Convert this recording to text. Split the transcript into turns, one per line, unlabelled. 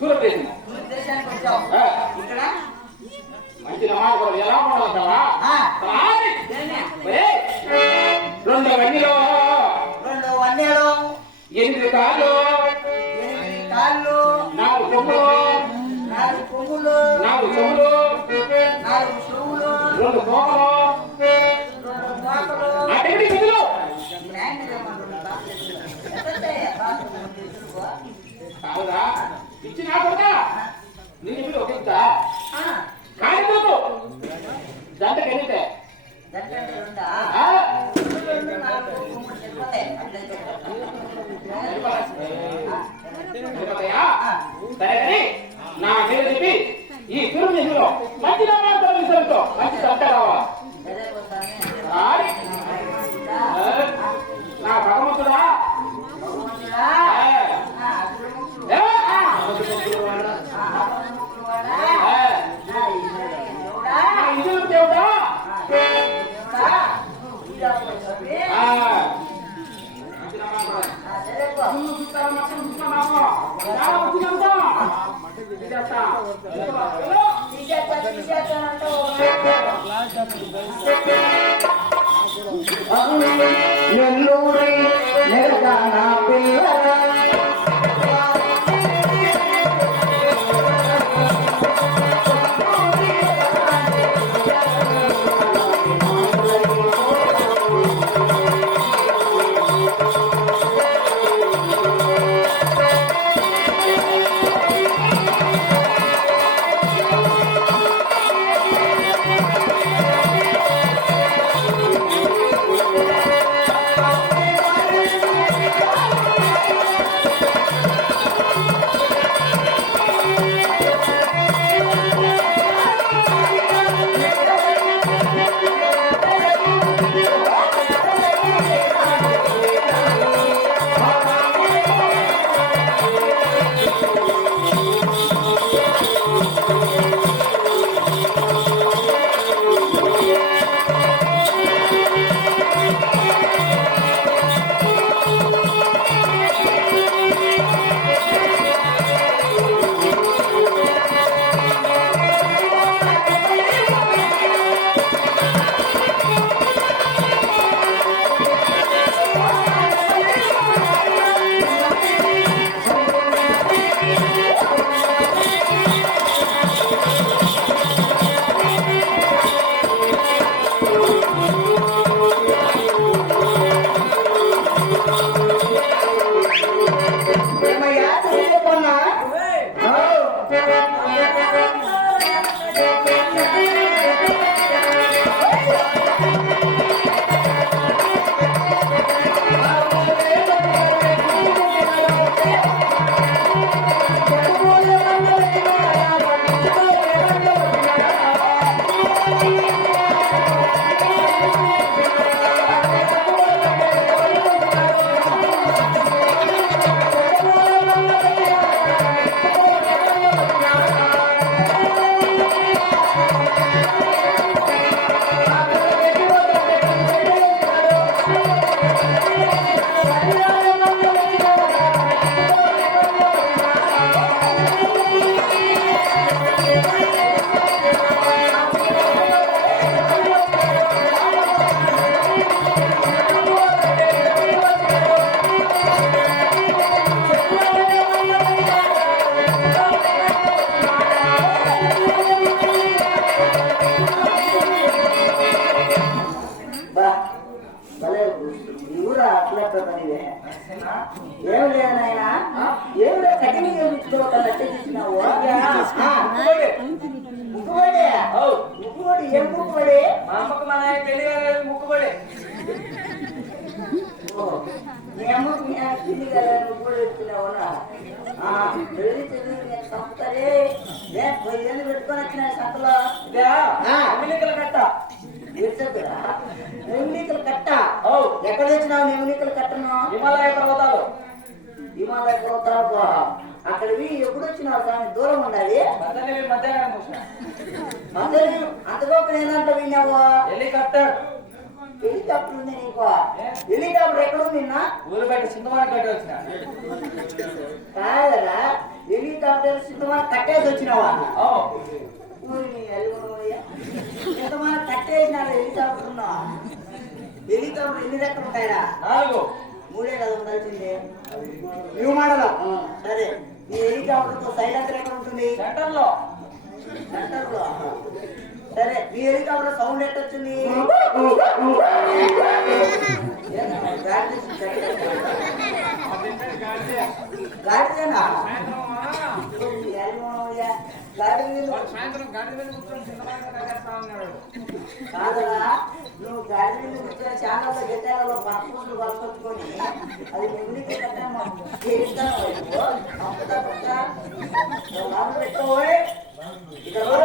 Good
business. వచ్చావు
ఆ,
ఇక్కడ
మంచి నమాజ్ కూడా ఎలా ఉండాలంటావా
ఆ.
రాని.
దేన్ని?
ఒరేయ్, రెండు వన్నీలో
రెండు వన్యాలు
ఎనిమిది కాళ్ళు
ఎనిమిది కాళ్ళు
నాలుగు కొమ్ములు
నాలుగు పువ్వులు
నాలుగు చెవులు
నాలుగు చెవులు
రెండు కోమలు
రెండు తోకలు
నా దగ్గరికి గదులు கெட்ட நான் திருப்பி ಈ ఇదేస్తా.
తీసేస్తా, తీసేస్తా అంటావు.
నెల్లూరి
ఏం ముక్కుబడి.
మా అమ్మకు మా నాయన పెళ్ళి కాలేదు ముక్కుబడి.
మీ అమ్మకు మీ తిండి కదా ముక్కుబడి వచ్చినావునా పెళ్ళి తెలియదు నేను చంపుతారే ఏ పదిహేను పెట్టుకొని వచ్చిన సంతలో
కట్ట.
కట్ట. ఎక్కడ తెచ్చినావు నెమ్మికలు కట్టను?
హిమాలయ పర్వతాలు.
హిమాలయ పర్వతాలకు అక్కడివి ఎప్పుడు వచ్చినావు కానీ దూరం ఉండాలి.
మధ్యాహ్నం
అంతలోపు నేనంటే విన్నావు?
హెలికాప్టర్.
హెలికాప్టర్ ఉంది నీకు. హెలికాప్టర్ ఎక్కడ ఉంది నిన్న?
ఊరు బయట సింధమాన కట్టి వచ్చిన.
కాదరా హెలికాప్టర్ సిద్ధమా కట్టేసి వచ్చినావా? ఊరిని ఎల్లుమయ్య. సిద్ధమా కట్టేసినాడు హెలికాప్టర్ ఉన్నా హెలికాప్టర్ ఎన్ని రెక్కలు ఉంటాయరా?
నాలుగు.
మూడే కదా ఉండాల్సిందే న్యూ మోడల్ సరే ఈ హెలికాప్టర్ సైలెంసర్ ఎక్కడ ఉంటుంది? సెంటర్లో సరే ఈ హెలికాప్టర్ సౌండ్ ఎట్ట వచ్చింది ఏందమ్మా, గాడి గాడిదేనా
సాయంత్రం గాడి మీద కూర్చొని
కాదరా నువ్వు గాడి మీద కూర్చొని ఛానల్లో గెట్టాలలో పట్టుకుంటూ పట్టుకొచ్చుకొని అది ముందుకి కట్టమ్మా చేస్తాను పెట్టోయ్ ఇక్కడ